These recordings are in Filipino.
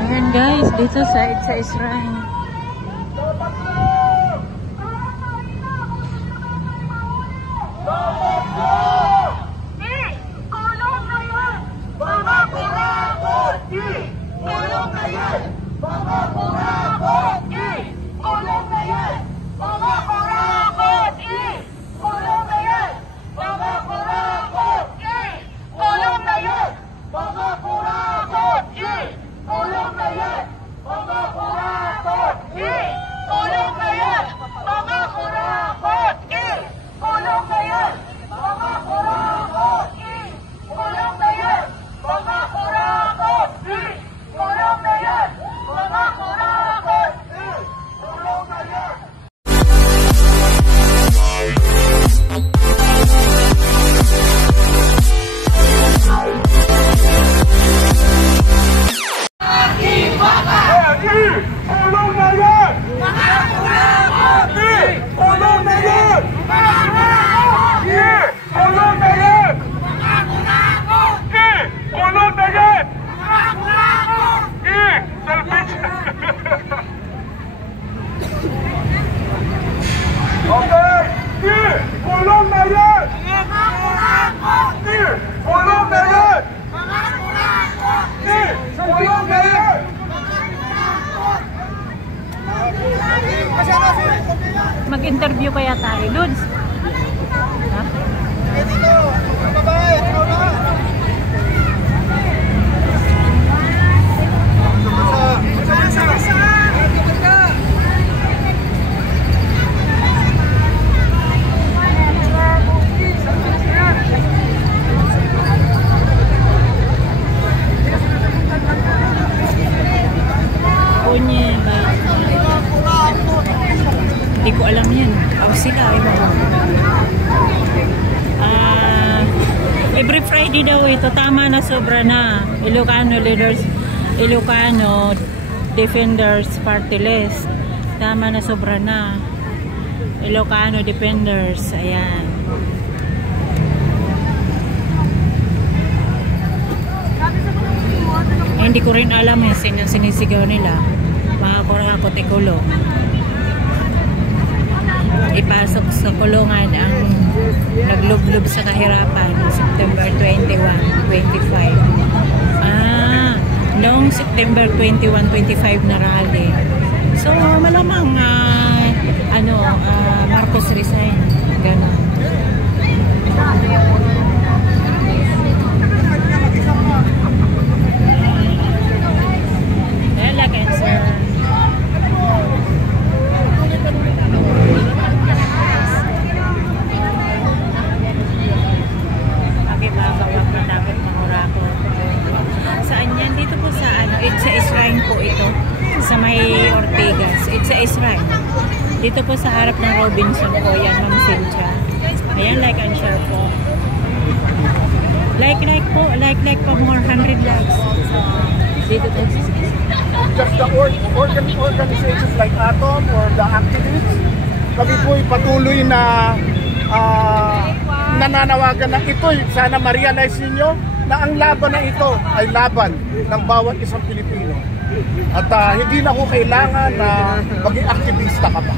Ayan guys, dito sa shrine. Mag-interview kaya tayo, Lods? Ha? Hindi ko alam yan. O sila, every Friday daw ito. Tama na, sobra na. Ilocano Leaders, Ilocano Defenders Party List. Tama na, sobra na. Ilocano Defenders. Ayan. Hindi ko rin alam yung sinisigaw nila. Mga kurakot ikulo. Ipasok sa kulungan ang naglublob sa kahirapan September 21, 25. Noong September 21, 25 na rally. So malamang Marcos resign. Ganon. Elegant, sir. Shrine. Dito po sa harap ng Robinson po yan, Ma'am Cynthia. Ayan, like and share po. Like po, like po, more 100 likes. Dito po. Just the organizations like ATOM or the activists, kami po patuloy na nananawagan na ito. Sana ma-realize ninyo na ang laban na ito ay laban ng bawat isang Pilipino. At hindi na ko kailangan na maging aktivista ka pa.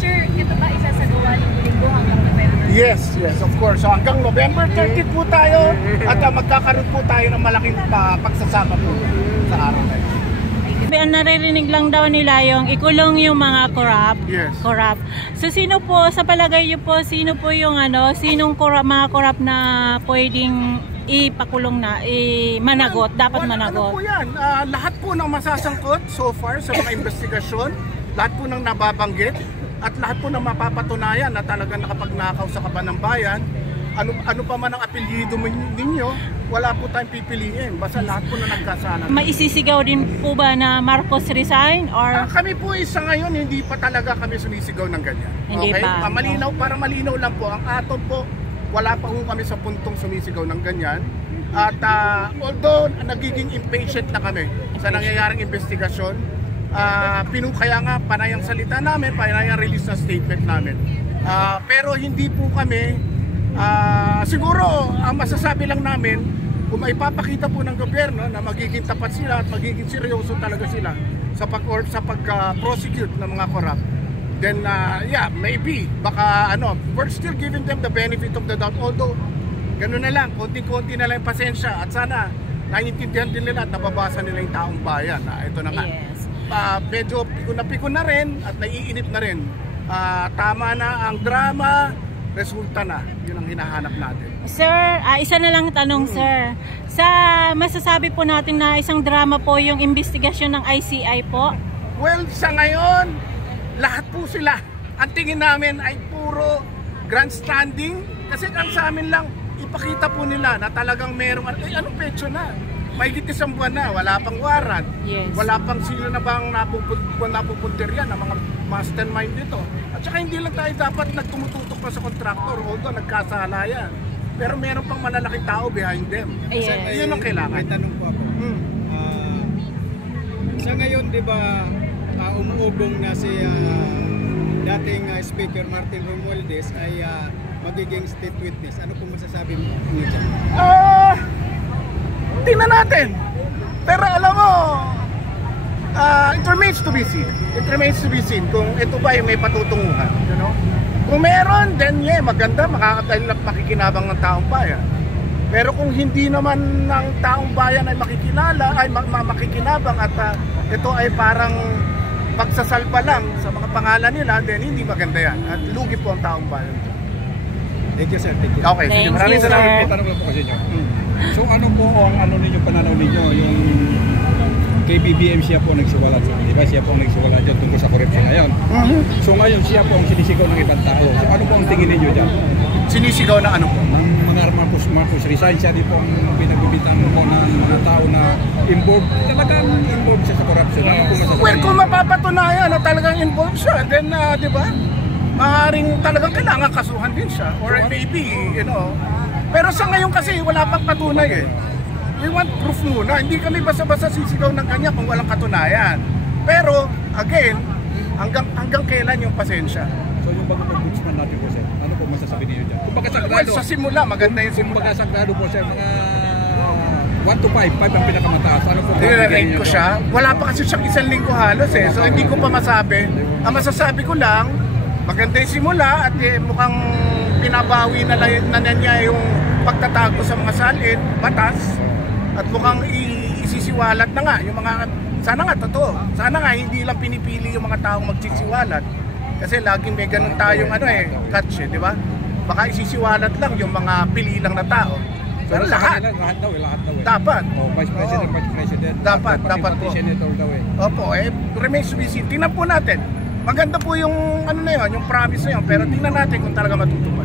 Sir, ito ba isasagawa ng linggo hanggang November? Yes, of course. So hanggang November 30 po tayo at magkakaroon po tayo ng malaking pagsasama po sa araw na ito. Naririnig lang daw nila yung ikulong yung mga corrupt. Yes. Corrupt. So sino po, sa palagay niyo po, sino po yung sinong mga corrupt na pwedeng ipakulong na, managot, dapat managot? Ano po yan? Lahat po ng masasangkot so far sa mga investigasyon, lahat po ng nababanggit, at lahat po ng mapapatunayan na talagang nakapagnakaw sa kaban ng bayan, ano pa man ang apelyido ninyo, wala po tayong pipiliin. Basta lahat po na nagkasala. Maisisigaw din po ba na Marcos resign? Or kami po isa ngayon, hindi pa talaga kami sumisigaw ng ganyan. Hindi okay? pa. Malinaw, para malinaw lang po, ang ATOM po, wala pa po kami sa puntong sumisigaw ng ganyan. At although nagiging impatient na kami sa nangyayaring investigasyon, kaya nga panayang salita namin, panayang release na statement namin. Pero hindi po kami, siguro ang masasabi lang namin, kung maipapakita po ng gobyerno na magiging tapat sila at magiging seryoso talaga sila sa pag-prosecute ng mga corrupt, then yeah, maybe baka we're still giving them the benefit of the doubt, although ganun na lang, konti-konti na lang yung pasensya, at sana naiintindihan din nila at nababasa nila yung taong bayan. Ito na nga. Yes. Medyo pikon na rin at naiinip na rin. Tama na ang drama, resulta na. Yun ang hinahanap natin. Sir, isa na lang tanong, sir. Sa masasabi po natin na isang drama po yung investigasyon ng ICI po? Well, sa ngayon, lahat po sila. Ang tingin namin ay puro grandstanding. Kasi ang sa amin lang, ipakita po nila na talagang merong, anong petso na? Mahigit isang buwan na, wala pang warrant. Yes. Wala pang sino na bang napupuntiryan ng mga mastermind dito. At saka hindi lang tayo dapat nagtumututok pa sa contractor, although nagkasala yan. Pero meron pang malalaking tao behind them. Yes. Yun ang kailangan. May tanong po ako. Sa ngayon, di ba, umuubong na si dating Speaker Martin Romualdez ay magiging state witness. Ano po masasabi mo dyan? Tingnan natin. Pero alam mo, it remains to be seen. It remains to be seen kung ito ba yung may patutunguhan. You know? Kung meron, then yeah, maganda, makikinabang ng taong bayan. Pero kung hindi naman ng taong bayan ay makikinabang at ito ay parang pagsasalpa lang sa mga pangalan nila, then hindi maganda yan. At lugi po ang taong bayan. Thank you, sir. Thank you. Okay, Thank you, maraming sir. salamat. May tanong lang po kasi nyo. So ano po ang ninyo pananaw ninyo, yung kay BBM siya po nagsiwala, di ba? Siya po nagsiwala dyan tungkol sa korupsyon ngayon. So ngayon siya po ang sinisigaw ng ibang tao. So ano po ang tingin ninyo dyan? Sinisigaw na ano po? Ng mga Marcos resign, siya din po ang pinagbibitang po ng mga tao na involved, talagang involved siya sa korupsyon. Ano po masasabi? Well, kung mapapatunayan na talagang involved siya, then di ba? Maaaring talagang kailangan kasuhan din siya, or maybe, pero sa ngayon kasi wala pang patunay eh. We want proof muna, hindi kami basta-basta sisigaw ng kanya kung walang katunayan. Pero again, hanggang kailan yung pasensya? So yung bagong pag-goodsman natin po, sir, ano po masasabi niyo dyan? Kumbaga Well, sagrado, sa simula, maganda yung simula. kumbaga sagrado po, sir, mga 1 to 5, 5 ang pinakamataas. Ano po? Nire-rate ko siya. Wala pa kasi siyang 1 linggo halos eh. So hindi ko pa masabi. Ang masasabi ko lang, maganda yung simula at mukhang pinabawi na niya yung pagtatago sa mga salin, batas, at mukhang isisiwalat na nga yung mga, sana nga totoo, sana nga hindi lang pinipili yung mga taong magsisiwalat kasi laging may ganun tayong catch di ba? Baka isisiwalat lang yung mga pili lang na tao. Pero lahat daw eh. dapat. Oh, Vice President. Dapat po. Senator daw eh. Opo, remains to be seen. Tingnan po natin. Maganda po yung yung promise na yun, pero tingnan natin kung talaga matutupad.